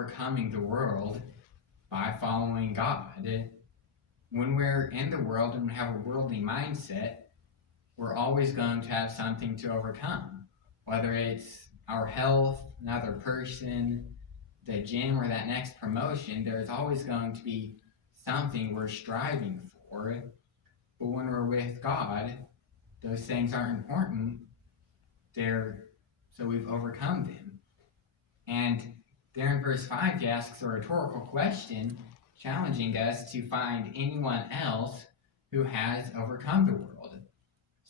overcoming the world by following God. When we're in the world and we have a worldly mindset, we're always going to have something to overcome. Whether it's our health, another person, the gym, or that next promotion, there's always going to be something we're striving for. But when we're with God, those things aren't important. So we've overcome them. And there in verse 5, he asks a rhetorical question, challenging us to find anyone else who has overcome the world.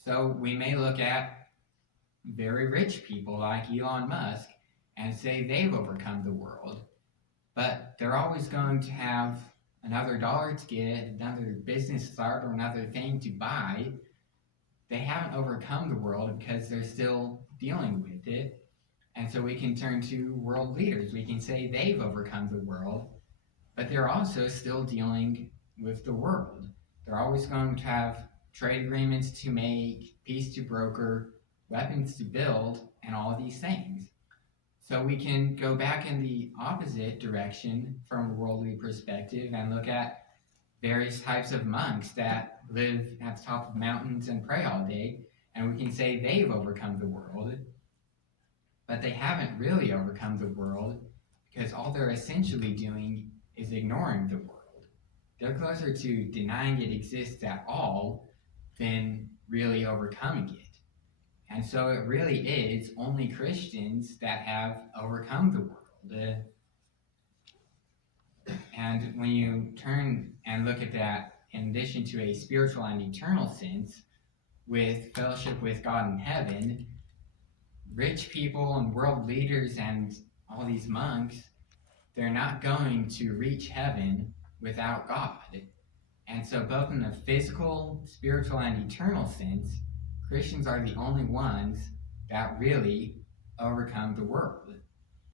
So we may look at very rich people like Elon Musk and say they've overcome the world, but they're always going to have another dollar to get, another business start, or another thing to buy. They haven't overcome the world because they're still dealing with it. And so we can turn to world leaders. We can say they've overcome the world, but they're also still dealing with the world. They're always going to have trade agreements to make, peace to broker, weapons to build, and all of these things. So we can go back in the opposite direction from a worldly perspective and look at various types of monks that live at the top of mountains and pray all day, and we can say they've overcome the world, but they haven't really overcome the world because all they're essentially doing is ignoring the world. They're closer to denying it exists at all than really overcoming it. And so it really is only Christians that have overcome the world. And when you turn and look at that, in addition to a spiritual and eternal sense, with fellowship with God in heaven, rich people and world leaders and all these monks, they're not going to reach heaven without God. And so both in the physical, spiritual, and eternal sense, Christians are the only ones that really overcome the world.